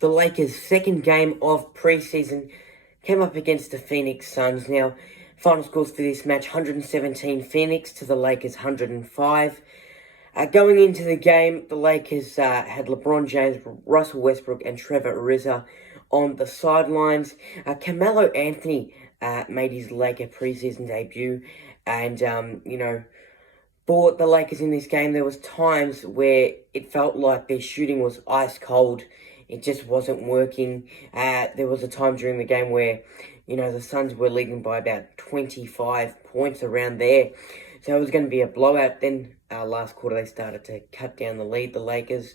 The Lakers' second game of preseason came up against the Phoenix Suns. Now, final scores for this match, 117 Phoenix to the Lakers 105. Going into the game, the Lakers had LeBron James, Russell Westbrook, and Trevor Ariza on the sidelines. Carmelo Anthony made his Laker preseason debut, and for the Lakers in this game, there was times where it felt like their shooting was ice cold. It just wasn't working. There was a time during the game where, the Suns were leading by about 25 points around there. So it was going to be a blowout. Then last quarter, they started to cut down the lead, the Lakers.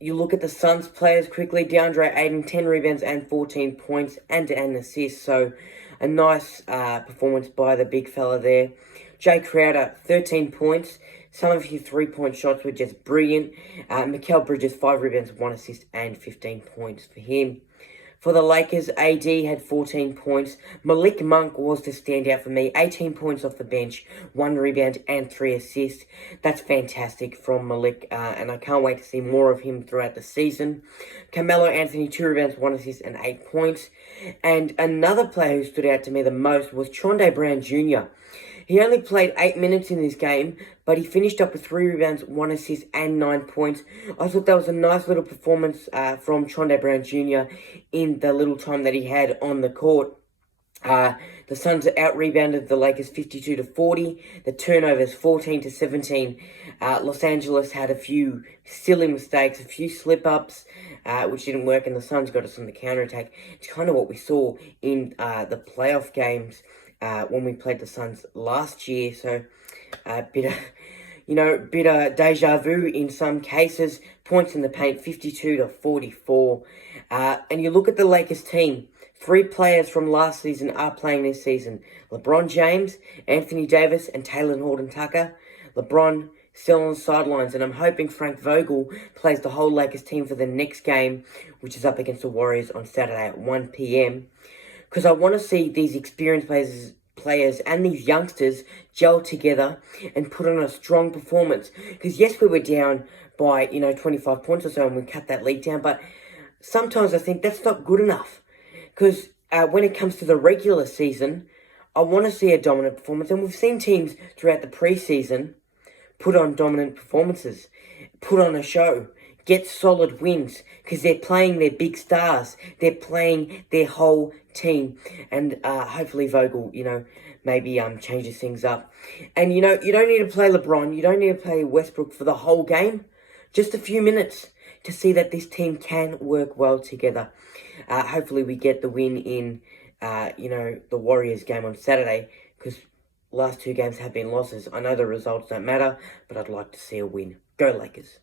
You look at the Suns players quickly. DeAndre Ayton, 10 rebounds and 14 points and an assist. So a nice performance by the big fella there. Jay Crowder, 13 points. Some of his three-point shots were just brilliant. Mikal Bridges, 5 rebounds, 1 assist, and 15 points for him. For the Lakers, AD had 14 points. Malik Monk was the standout for me. 18 points off the bench, 1 rebound, and 3 assists. That's fantastic from Malik, and I can't wait to see more of him throughout the season. Carmelo Anthony, 2 rebounds, 1 assist, and 8 points. And another player who stood out to me the most was Trondé Brown Jr. He only played 8 minutes in this game, but he finished up with 3 rebounds, 1 assist, and 9 points. I thought that was a nice little performance from Trondé Brown Jr. in the little time that he had on the court. The Suns out-rebounded the Lakers 52-40. The turnovers 14-17. Los Angeles had a few silly mistakes, a few slip-ups, which didn't work, and the Suns got us on the counterattack. It's kind of what we saw in the playoff games when we played the Suns last year. So a bit of deja vu in some cases. Points in the paint, 52-44. And you look at the Lakers team. 3 players from last season are playing this season. LeBron James, Anthony Davis, and Taylor Horton-Tucker. LeBron still on the sidelines, and I'm hoping Frank Vogel plays the whole Lakers team for the next game, which is up against the Warriors on Saturday at 1 p.m. Because I want to see these experienced players and these youngsters gel together and put on a strong performance. Because yes, we were down by 25 points or so, and we cut that lead down, but sometimes I think that's not good enough. Because when it comes to the regular season, I want to see a dominant performance. And we've seen teams throughout the preseason put on dominant performances, put on a show, get solid wins, because they're playing their big stars. They're playing their whole team. And hopefully Vogel, maybe changes things up. And, you don't need to play LeBron. You don't need to play Westbrook for the whole game. Just a few minutes to see that this team can work well together. Hopefully we get the win in, the Warriors game on Saturday, because last 2 games have been losses. I know the results don't matter, but I'd like to see a win. Go Lakers.